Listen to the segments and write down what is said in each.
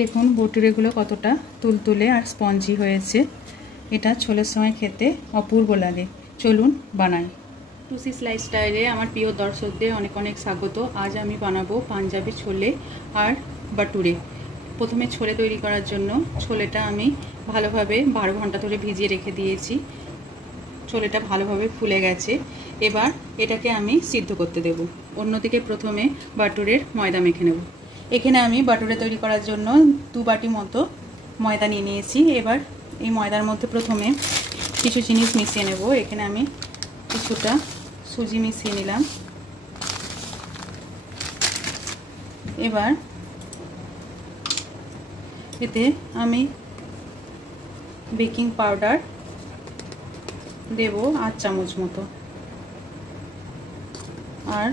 দেখুন ভুটুরেগুলো কতটা তুলতুলে আর স্পঞ্জি হয়েছে। এটা ছোলের সময় খেতে অপূর্ব লাগে। চলুন বানাই। টুসিস লাইফস্টাইলে আমার প্রিয় দর্শকদের অনেক অনেক স্বাগত। আজ আমি বানাবো পাঞ্জাবি ছোলে আর বাটুরে। প্রথমে ছোলে তৈরি করার জন্য ছোলেটা আমি ভালোভাবে 12 ঘন্টা ধরে ভিজিয়ে রেখে দিয়েছি। ছোলেটা ভালোভাবে ফুলে গেছে। এবার এটাকে আমি সিদ্ধ করতে দেব। অন্যদিকে প্রথমে বাটুরের ময়দা মেখে নেব। এখানে আমি বাটুরে তৈরি করার জন্য 2 বাটি মতো ময়দা নিয়ে নিয়েছি। এবার এই ময়দার মধ্যে প্রথমে কিছু জিনিস মিশিয়ে নেব। এখানে আমি কিছুটা সুজি মিশিয়ে নিলাম। এবার এতে আমি বেকিং পাউডার দেব 8 চামচ মতো, আর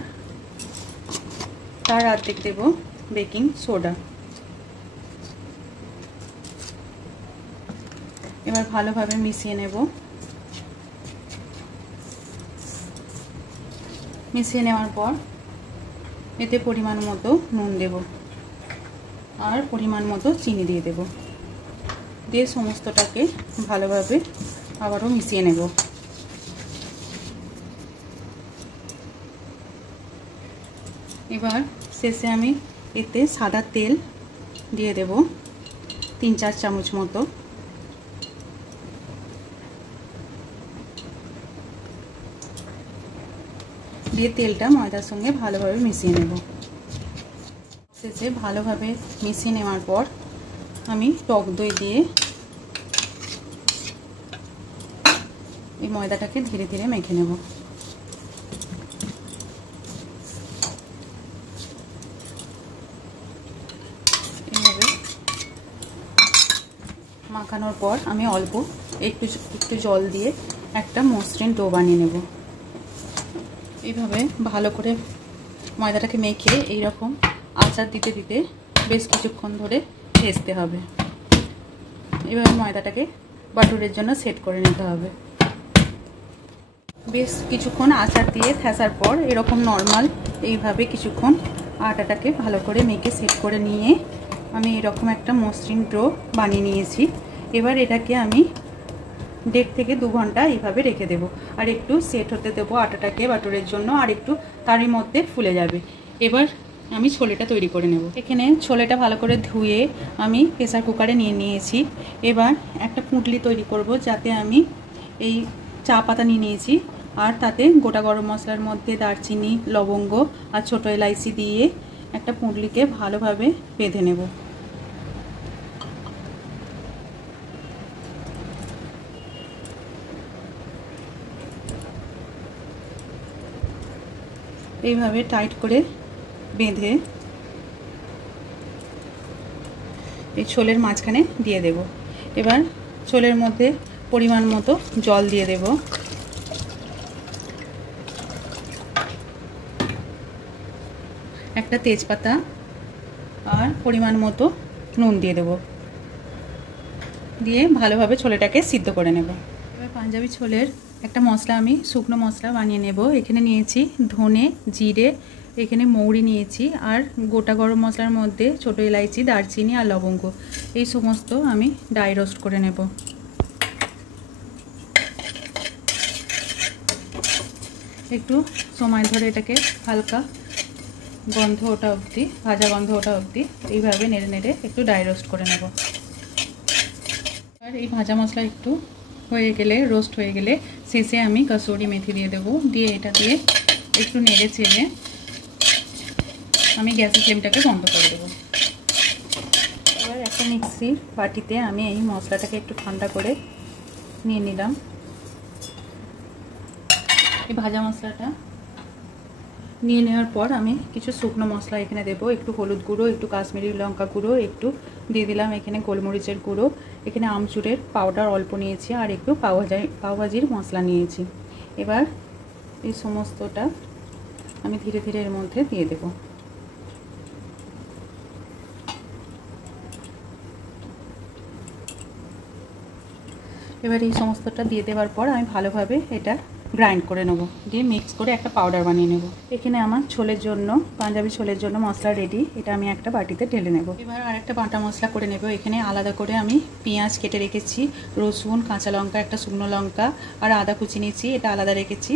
তার অর্ধেক দেব বেকিং সোডা। এবার ভালোভাবে মিশিয়ে নেব। মিশিয়ে নেওয়ার পর এতে পরিমাণ মতো নুন দেব আর পরিমাণ মতো চিনি দিয়ে দেব। দিয়ে সমস্তটাকে ভালোভাবে আবারও মিশিয়ে নেব। এবার শেষে আমি এতে সাদা তেল দিয়ে দেব 3-4 চামচ মতো। দিয়ে তেলটা ময়দার সঙ্গে ভালোভাবে মিশিয়ে নেব। শেষে ভালোভাবে মিশিয়ে নেওয়ার পর আমি টক দই দিয়ে এই ময়দাটাকে ধীরে ধীরে মেখে নেব। এইভাবে মাখানোর পর আমি অল্প একটু জল দিয়ে একটা মসৃণ ডো বানিয়ে নেব। এইভাবে ভালো করে ময়দাটাকে মেখে এইরকম আচার দিতে দিতে বেশ কিছুক্ষণ ধরে ভেজতে হবে। এভাবে ময়দাটাকে বাটুরের জন্য সেট করে নিতে হবে। বেশ কিছুক্ষণ আচার দিয়ে ঠেসার পর এরকম নর্মাল এইভাবে কিছুক্ষণ আটাটাকে ভালো করে মেখে সেট করে নিয়ে আমি এরকম একটা মসৃণ ডো বানিয়ে নিয়েছি। এবার এটাকে আমি 1.5 থেকে 2 ঘন্টা এইভাবে রেখে দেব, আর একটু সেট হতে দেবো আটাটাকে বাটুরের জন্য, আর একটু তারই মধ্যে ফুলে যাবে। এবার আমি ছোলেটা তৈরি করে নেব। এখানে ছোলেটা ভালো করে ধুয়ে আমি প্রেসার কুকারে নিয়ে নিয়েছি। এবার একটা পুঁটলি তৈরি করব, যাতে আমি এই চা পাতা নিয়ে নিয়েছি, আর তাতে গোটা গরম মশলার মধ্যে দারচিনি, লবঙ্গ আর ছোটো এলাইচি দিয়ে একটা পুঁটলিকে ভালোভাবে বেঁধে নেব। এইভাবে টাইট করে বেঁধে এই ছোলের মাঝখানে দিয়ে দেব। এবার ছোলের মধ্যে পরিমাণ মতো জল দিয়ে দেব। একটা তেজপাতা আর পরিমাণ মতো নুন দিয়ে দেব। দিয়ে ভালোভাবে ছোলেটাকে সিদ্ধ করে নেব। এবার পাঞ্জাবি ছোলের একটা মশলা আমি শুকনো মশলা বানিয়ে নেব। এখানে নিয়েছি ধনে, জিরে, এখানে মৌরি নিয়েছি, আর গোটা গরম মশলার মধ্যে ছোটো এলাইচি, দারচিনি আর লবঙ্গ, এই সমস্ত আমি ড্রাই রোস্ট করে নেব। একটু সময় ধরে এটাকে হালকা গন্ধ ওঠা অবধি, ভাজা গন্ধ ওঠা অবধি এইভাবে নেড়ে নেড়ে একটু ড্রাই রোস্ট করে নেব। আর এই ভাজা মশলা একটু হয়ে গেলে, রোস্ট হয়ে গেলে, শেষে আমি কসুরি মেথি দিয়ে দেবো। দিয়ে এটা দিয়ে একটু নেড়ে চেড়ে আমি গ্যাসের ফ্লেমটাকে বন্ধ করে দেবো। এবার একটা মিক্সির বাটিতে আমি এই মশলাটাকে একটু ঠান্ডা করে নিয়ে নিলাম। এই ভাজা মশলাটা নিয়ে নেওয়ার পর আমি কিছু শুকনো মশলা এখানে দেবো। একটু হলুদ গুঁড়ো, একটু কাশ্মীরি লঙ্কা গুঁড়ো, একটু দিয়ে দিলাম এখানে গোলমরিচের গুঁড়ো, এখানে আমচুরের পাউডার অল্প নিয়েছি, আর একটু পাওভাজির মশলা নিয়েছি। এবার এই সমস্তটা আমি ধীরে ধীরে এর মধ্যে দিয়ে দেব। এবার এই সমস্তটা দিয়ে দেওয়ার পর আমি ভালোভাবে এটা গ্রাইন্ড করে নেব, দিয়ে মিক্স করে একটা পাউডার বানিয়ে নেব। এখানে আমার ছোলের জন্য, পাঞ্জাবি ছোলের জন্য মশলা রেডি। এটা আমি একটা বাটিতে ঢেলে নেব। এবার আরেকটা বাটা মশলা করে নেব। এখানে আলাদা করে আমি পেঁয়াজ কেটে রেখেছি, রসুন, কাঁচা লঙ্কা, একটা শুকনো লঙ্কা আর আদা কুচি নিয়েছি, এটা আলাদা রেখেছি।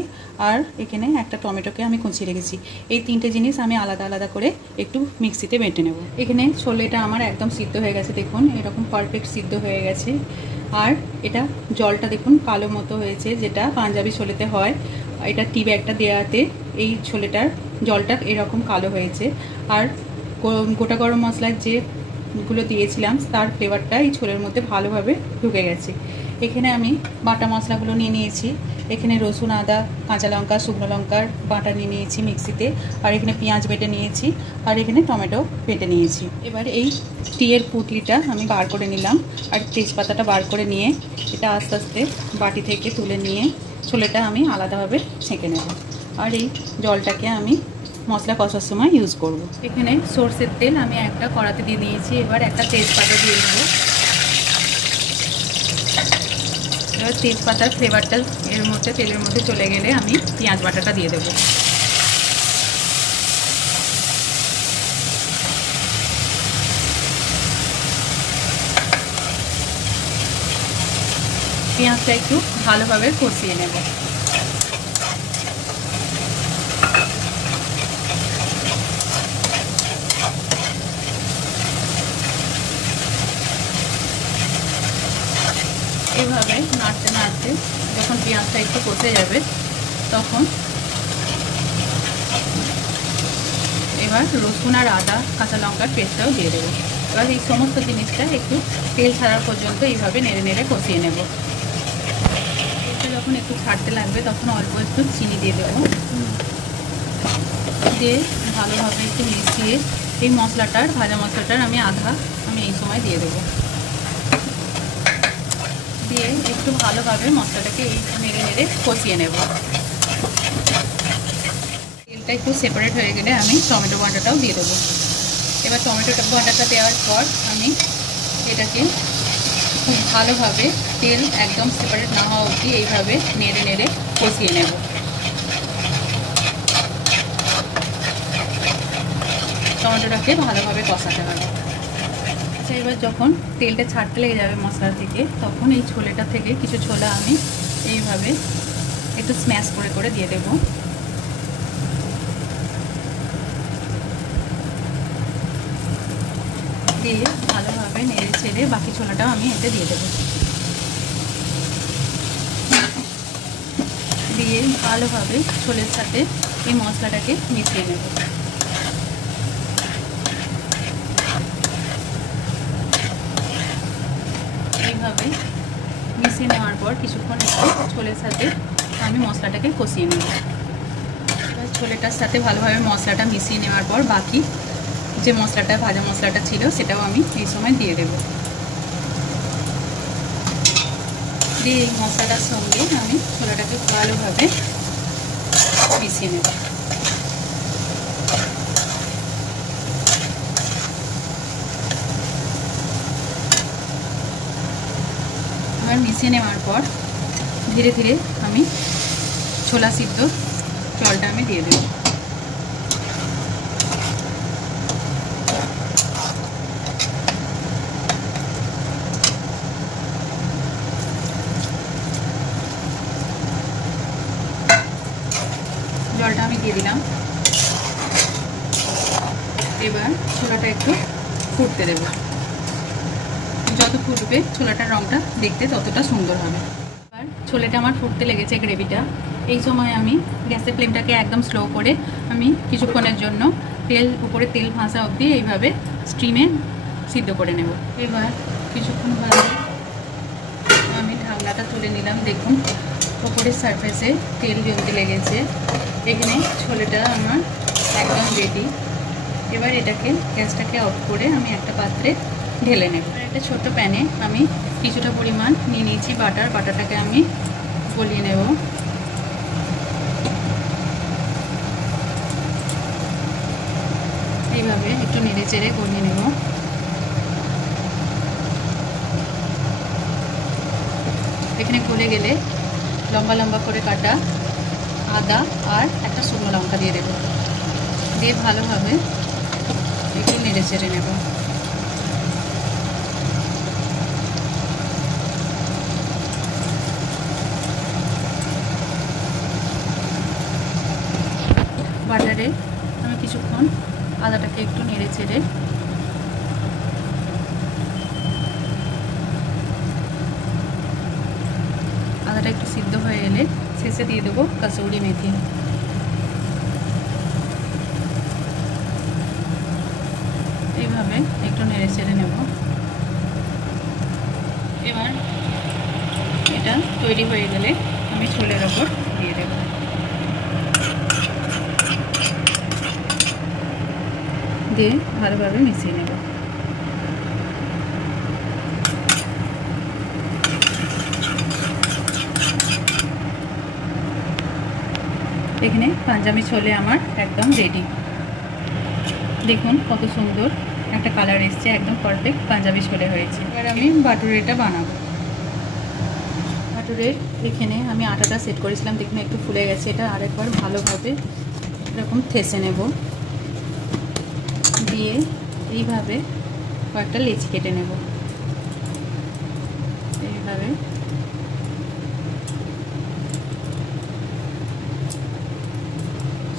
আর এখানে একটা টমেটোকে আমি কুচিয়ে রেখেছি। এই তিনটে জিনিস আমি আলাদা আলাদা করে একটু মিক্সিতে বেটে নেব। এখানে ছোলেটা আমার একদম সিদ্ধ হয়ে গেছে, দেখুন এরকম পারফেক্ট সিদ্ধ হয়ে গেছে। আর এটা জলটা দেখুন কালো মতো হয়েছে, যেটা পাঞ্জাবি ছোলেতে হয়। এটা টি ব্যাগটা দেওয়াতে এই ছোলেটার জলটা এরকম কালো হয়েছে। আর গোটা গরম মশলার যেগুলো দিয়েছিলাম তার ফ্লেভারটা এই ছোলের মধ্যে ভালোভাবে ঢুকে গেছে। এখানে আমি বাটা মশলাগুলো নিয়ে নিয়েছি। এখানে রসুন, আদা, কাঁচা লঙ্কা, শুকনো লঙ্কার বাটা নিয়ে নিয়েছি মিক্সিতে। আর এখানে পেঁয়াজ বেটে নিয়েছি, আর এখানে টমেটো বেটে নিয়েছি। এবার এই টিয়ের পুটলিটা আমি বার করে নিলাম, আর তেজপাতাটা বার করে নিয়ে এটা আস্তে আস্তে বাটি থেকে তুলে নিয়ে ছোলেটা আমি আলাদাভাবে ছেঁকে নেব। আর এই জলটাকে আমি মশলা কষার সময় ইউজ করব। এখানে সরষের তেল আমি একটা কড়াতে দিয়ে দিয়েছি। এবার একটা তেজপাতা দিয়ে দেবো। এবার তেজপাতার ফ্লেভারটা এর মধ্যে তেলের মধ্যে চলে গেলে আমি পেঁয়াজ বাটাটা দিয়ে দেবো। পেঁয়াজটা একটু ভালোভাবে কষিয়ে নেব। এভাবে নাড়তে নাড়তে যখন পেঁয়াজটা একটু কষে যাবে তখন এবার রসুন আর আদা, কাঁচা লঙ্কার পেস্টটাও দিয়ে দেবো। এবার এই সমস্ত জিনিসটা একটু তেল ছাড়ার পর্যন্ত এইভাবে নেড়ে নেড়ে কষিয়ে নেব। তেলটা যখন একটু ছাড়তে লাগবে তখন অল্প একটু চিনি দিয়ে দেবো। দিয়ে ভালোভাবে একটু মিশিয়ে এই মশলাটার, ভাজা মশলাটার আমি আধা এই সময় দিয়ে দেবো। দিয়ে একটু ভালোভাবে মশলাটাকে এই নেড়ে নেড়ে কষিয়ে নেব। তেলটা একটু সেপারেট হয়ে গেলে আমি টমেটো বাটাটাও দিয়ে দেবো। এবার টমেটো বাটাটা দেওয়ার পর আমি এটাকে খুব ভালোভাবে তেল একদম সেপারেট না হওয়া অবধি এইভাবে নেড়ে নেড়ে কষিয়ে নেব। টমেটোটাকে ভালোভাবে কষাতে হবে। আচ্ছা, এবার যখন তেলটা ছাড়তে লেগে যাবে মশলা থেকে তখন এই ছোলেটা থেকে কিছু ছোলা আমি এইভাবে একটু স্ম্যাশ করে করে দিয়ে দেব। দিয়ে ভালোভাবে নেড়ে ছেড়ে বাকি ছোলাটাও আমি এতে দিয়ে দেবো। দিয়ে ভালোভাবে ছোলের সাথে এই মশলাটাকে মিশিয়ে নেব। এইভাবে মিশিয়ে নেওয়ার পর কিছুক্ষণ একটু ছোলের সাথে আমি মশলাটাকে কষিয়ে নেব। এবার ছোলেটার সাথে ভালোভাবে মশলাটা মিশিয়ে নেওয়ার পর বাকি যে মশলাটা, ভাজা মশলাটা ছিল সেটাও আমি এই সময় দিয়ে দেব। দিয়ে এই মশলাটার সঙ্গে আমি ছোলাটাকে ভালোভাবে মিশিয়ে নেব। এবার মিশিয়ে নেওয়ার পর ধীরে ধীরে আমি ছোলা সিদ্ধ জলটা আমি দিয়ে দেব। জলটা আমি দিয়ে দিলাম। এবার ছোলাটা একটু ফুটতে দেব। যত ফুটবে ছোলাটার রঙটা দেখতে ততটা সুন্দর হবে। এবার ছোলাটা আমার ফুটতে লেগেছে গ্রেভিটা। এই সময় আমি গ্যাসের ফ্লেমটাকে একদম স্লো করে আমি কিছুক্ষণের জন্য উপরে তেল ভাসা অবধি এইভাবে স্টিমে সিদ্ধ করে নেব। এবার কিছুক্ষণ ভালো আমি ঢাকনাটা তুলে নিলাম। দেখুন উপরের সারফেসে তেল জমতে লেগেছে। এখানে ছোলাটা আমার একদম রেডি। এবার এটাকে গ্যাসটাকে অফ করে আমি একটা পাত্রে ঢেলে নেব। একটা ছোট্ট প্যানে আমি কিছুটা পরিমাণ নিয়ে নিয়েছি বাটার। বাটারটাকে আমি গলিয়ে নেব। এইভাবে একটু নেড়ে চেড়ে গলিয়ে নেব। এখানে গলে গেলে লম্বা লম্বা করে কাটা আদা আর একটা শুকনো লঙ্কা দিয়ে দেবো, দিয়ে ভালোভাবে একটু নেড়ে চেড়ে নেব। বাটারে আমি কিছুক্ষণ আদাটাকে একটু নেড়ে চেড়ে আদাটা একটু সিদ্ধ হয়ে এলে শেষে দিয়ে দেবো কাসুরি মেথি। এইভাবে একটু নেড়ে চেড়ে নেব। এবার এটা তৈরি হয়ে গেলে আমি ছোলের ওপর দিয়ে দেব। দিয়ে ভালোভাবে মিশিয়ে নেব। এখানে পাঞ্জাবি ছোলে আমার একদম রেডি। দেখুন কত সুন্দর একটা কালার এসছে, একদম পারফেক্ট পাঞ্জাবি ছোলে হয়েছে। এবার আমি বাটুরেটা বানাবো। বাটুরে এখানে আমি আটাটা সেট করেছিলাম, দেখুন একটু ফুলে গেছে। এটা আরেকবার ভালোভাবে এরকম ঠেসে নেব, দিয়ে এইভাবে কয়েকটা লেচি কেটে নেব। এইভাবে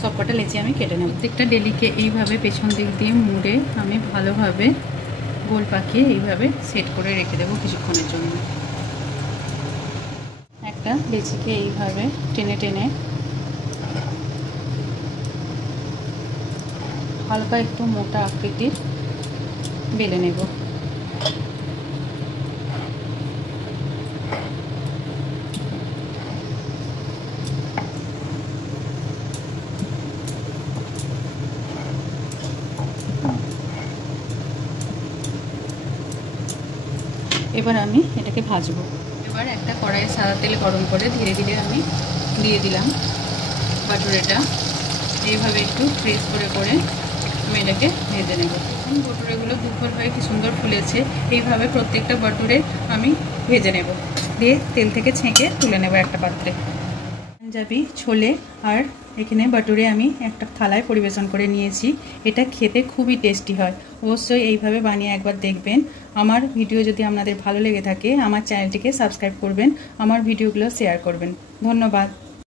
সবকটা লেচি আমি কেটে নেব। প্রত্যেকটা ডেলিকে এইভাবে পেছন দিক দিয়ে মুড়ে আমি ভালোভাবে গোল পাকিয়ে এইভাবে সেট করে রেখে দেবো কিছুক্ষণের জন্য। একটা লেচিকে এইভাবে টেনে টেনে হালকা একটু মোটা আকৃতির বেলে নেব। এবার আমি এটাকে ভাজবো। এবার একটা কড়াইয়ে সাদা তেল গরম করে ধীরে ধীরে আমি দিয়ে দিলাম বাটুরেটা। এইভাবে একটু প্রেস করে করে আমি এটাকে ভেজে নেব। এখন বাটুরেগুলো দুপুর হয়ে কি সুন্দর ফুলেছে। এইভাবে প্রত্যেকটা বাটুরে আমি ভেজে নেব, দিয়ে তেল থেকে ছেঁকে তুলে নেব একটা পাত্রে। পাঞ্জাবি ছোলে আর এখানে বাটুরে আমি একটা থালায় পরিবেশন করে নিয়েছি। এটা খেতে খুবই টেস্টি হয়, অবশ্যই এইভাবে বানিয়ে একবার দেখবেন। আমার ভিডিও যদি আপনাদের ভালো লেগে থাকে আমার চ্যানেলটিকে সাবস্ক্রাইব করবেন, আমার ভিডিওগুলো শেয়ার করবেন। ধন্যবাদ।